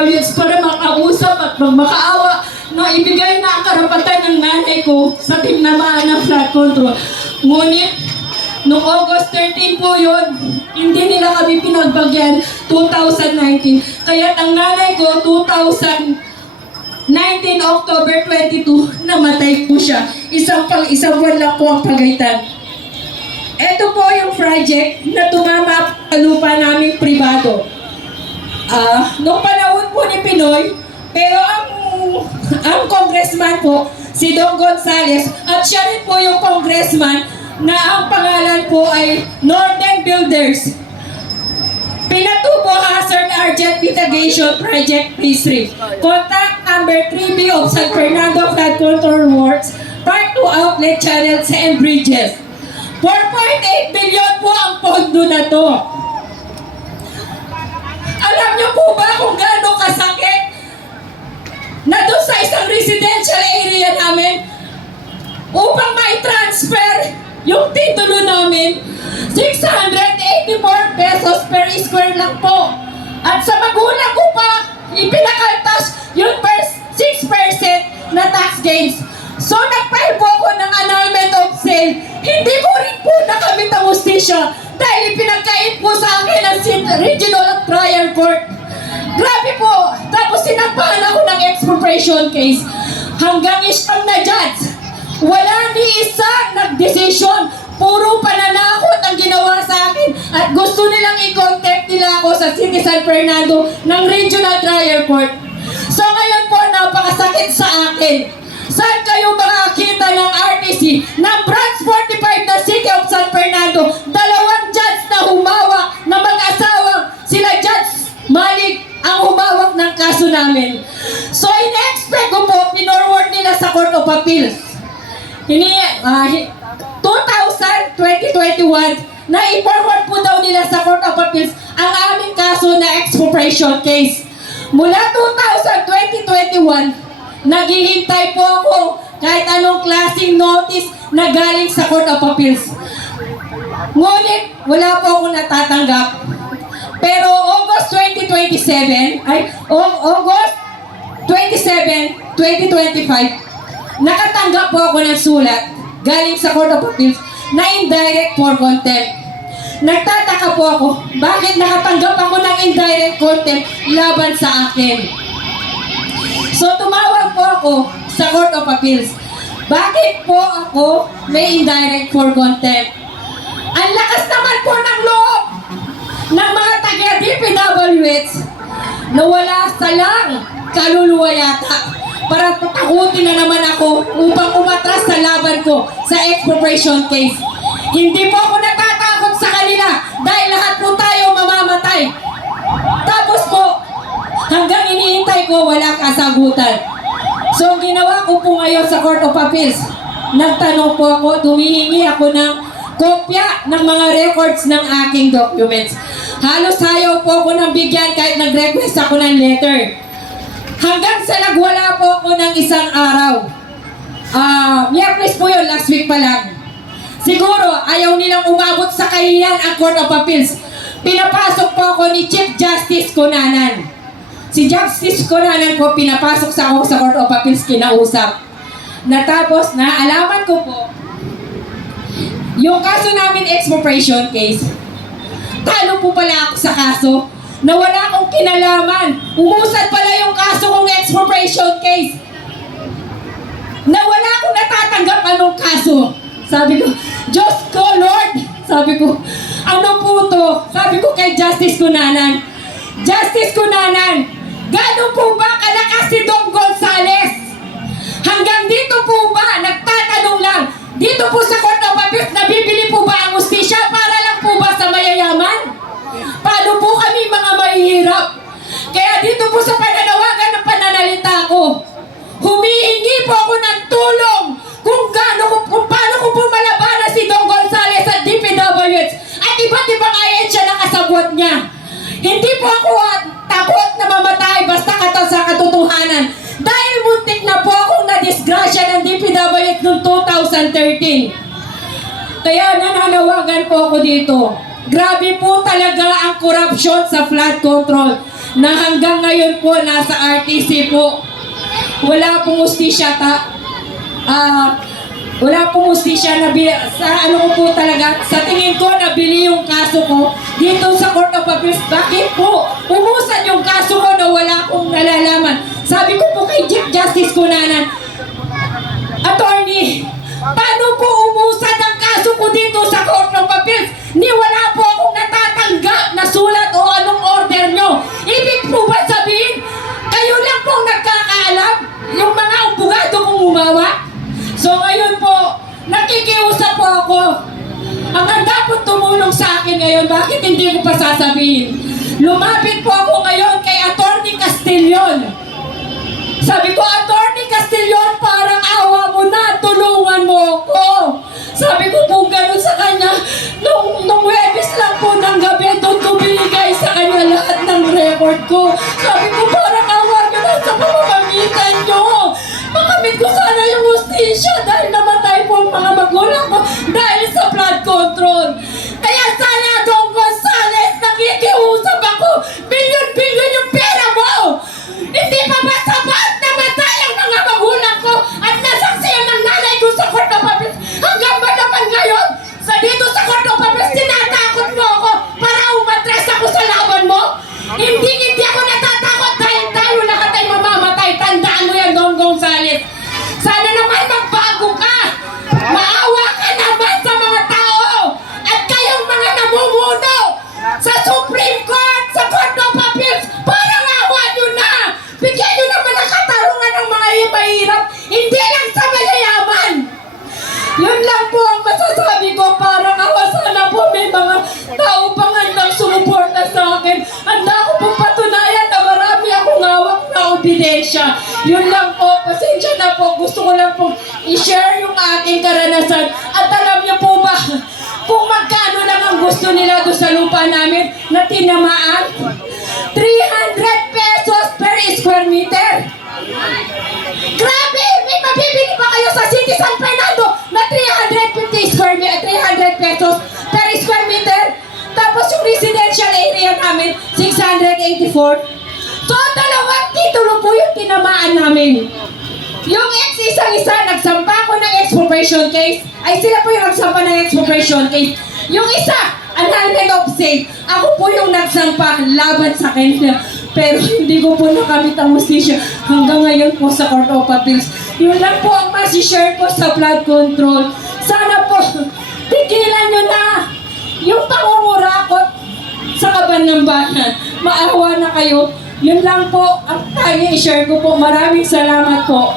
DPWH para makausap at makaawa na ibigay na ang karapatan ng nanay ko sa tinamaan ng flood control. Ngunit, noong August 13 po yun, hindi nila kami pinagbagyan 2019. Kaya ang nanay ko, 2019 October 22, namatay po siya. Isang buwan lang po ang pagitan. Ito po yung project na tumama sa lupa naming pribado. Noong panahon po ni Pinoy, pero ang congressman po, si Don Gonzales, at siya rin po yung congressman na ang pangalan po ay Northern Builders. Pinatubo Hazard Argent Mitigation Project Phase 3. Contact number 3B of San Fernando Flood Control Works, Part 2 Outlet Channels and Bridges. 4.8 billion po ang pondo na to. Alam niyo po ba kung gaano kasakit na doon sa isang residential area namin upang mai-transfer yung titulo namin, 684 pesos per square lang po. At sa magulang ko pa, ipinakaltas yung 6% na tax gains. So nag-file po ako ng annulment of sale. Hindi ko rin po nakamit ang hustisya dahil ipinagkait po sa akin ang Regional Trial Court. Grabe po! Tapos sinampahan ako ng expropriation case. Hanggang isang na judge. Wala ni isang nag-decision. Puro pananakot ang ginawa sa akin. At gusto nilang i-contact nila ako sa City San Fernando ng Regional Trial Court. So ngayon po, napakasakit sa akin. Saan kayo makakita ng RTC ng Branch 45 na City of San Fernando? Dalawang judge na humawak na mag-asawang sila Judge Malik ang humawak ng kaso namin. So in-expect ko po, pinorward nila sa Court of Appeals. 2021, na i-forward po daw nila sa Court of Appeals ang aming kaso na expropriation case. Mula 2021, naghihintay po ako kahit anong klaseng notice na galing sa Court of Appeals. Ngunit, wala po ako natatanggap. Pero August 27, 2025, nakatanggap po ako ng sulat galing sa Court of Appeals na indirect for contempt. Nagtataka po ako, bakit nakatanggap ako ng indirect contempt laban sa akin? So tumawag po ako sa Court of Appeals. Bakit po ako may indirect for contempt? Ang lakas naman po ng loob ng mga taga-DPWH na wala salang kaluluwa yata para tatakutin na naman ako upang umatras sa laban ko sa expropriation case. Hindi po ako natatakot sa kanila dahil lahat po tayo mamamatay. Tapos po, hanggang iniintay ko, wala kasagutan. So, ang ginawa ko po ngayon sa Court of Appeals, nagtanong po ako, tumihingi ako ng kopya ng mga records ng aking documents. Halos ayaw po ako ng bigyan kahit nag-request ako ng letter. Hanggang sa nagwala po ako ng isang araw. Miyerkules po yun, last week pa lang. Siguro, ayaw nilang umabot sa kahiyan ang Court of Appeals. Pinapasok po ako ni Chief Justice Cunanan. Si Justice Cunanan po, pinapasok sa ako sa Court of Appeals, kinausap. Natapos, naalaman ko po, yung kaso namin expropriation case, talo po pala ako sa kaso na wala akong kinalaman. Umusad pala yung kaso kong expropriation case na wala akong natatanggap anong kaso. Sabi ko, Diyos ko, Lord! Sabi ko, ano po to? Sabi ko kay Justice Cunanan, Justice Cunanan, gano'n po ba kalakas si Don Gonzales? Hanggang dito po ba, nagtatanong lang, dito po sa Court of Appeals, nabibili po ba ang hustisya para lang po ba sa mayayaman? Paano po kami mga mahihirap? Kaya dito po sa pananawagan ng pananalita ko, humihingi po ako ng tulong kung paano ko po malabanan si Don Gonzales at DPWH at iba't ibang ahensya na kasabwat niya. Hindi po ako takot na mamatay basta sa katotohanan dahil muntik na po akong nadisgrasya ng DPWH noong 2013. Kaya nananawagan po ako dito. Grabe po talaga ang korupsyon sa flood control. na hanggang ngayon po nasa RTC po. Wala pong ustisya wala pong ustisya na sa ano ko po talaga, sa tingin ko nabili yung kaso ko dito sa Court of Appeals. Bakit po? Umusad yung kaso ko na wala akong nalalaman. Sabi ko po kay Chief Justice Cunanan, Attorney, paano po umusad ang kaso ko dito sa Court of Appeals? Ni wala po akong natatanggap na sulat o anong order nyo. Ibig po ba sabihin, kayo lang pong nagkakaalam, yung mga abogado kong umawa? So ngayon po, nakikiusap po ako. Ang handa po tumulong sa akin ngayon, bakit hindi ko pa sasabihin? Lumapit po ako ngayon kay Attorney Castillon. Sabi ko, Attorney Castillon, parang awa mo na, tulungan mo ako. Sabi ko po gano'n sa kanya, nung Webes lang po ng gabi, doon ko binigay sa kanya lahat ng record ko. Sabi ko, parang awa nyo na sa pamamagitan nyo. Makamit ko sana yung justisya dahil namatay po ang mga magulang ko dahil sa flood control. Kaya sana, Don Gonzales, nakikiusap ako, bilyon-bilyon yung pera mo. Hindi pa ba sapat na matay ang mga magulang ko at nasaksiyan ng nanay ko sa Court of Appeals? Hanggang ba naman ngayon, sa dito sa Court of Appeals, tinatakot mo ako para umatras ako sa laban mo? Hindi ako natatakot dahil tayo lahat ay mamamatay. Tandaan mo yan, Don Gonzales. Sana naman magbago ka. Maawa ka naman sa mga tao at kayong mga namumuno sa Supreme Court, sa Court of Appeals. Parang awa nyo na. Bigyan nyo naman ang katarungan ng mga mahirap, hindi lang sa mayayaman. Yun lang po ang masasabi ko. Parang awa, sana po may mga tao pang handang sumuporta sa akin. Handa ko pong patunayan na marami akong hawak na ebidensya. Yun lang po, pasensya na po. Gusto ko lang po i-share yung aking karanasan. At alam niyo po ba, kung magkano lang ang gusto nila doon sa lupa namin na tinamaan? 300 pesos per square meter. Grabe! May mabibili pa kayo sa City San Fernando na 300 pesos per square meter. Tapos yung residential area namin, 684. So, dalawang titulo po yung tinamaan namin. Yung isang-isa, nagsampa ko ng expropriation case. Ay, sila po yung nagsampa ng expropriation case. Yung isa, annulment of sale. Ako po yung nagsampa laban sa kanila. Pero hindi ko po nakamit ang justisya hanggang ngayon po sa Court of Appeals. Yun lang po ang masishare ko sa flood control. Sana po, tigilan nyo na yung pangungurakot sa kaban ng bayan. Maawa na kayo. Yun lang po ang kaya i-share ko po. Maraming salamat po.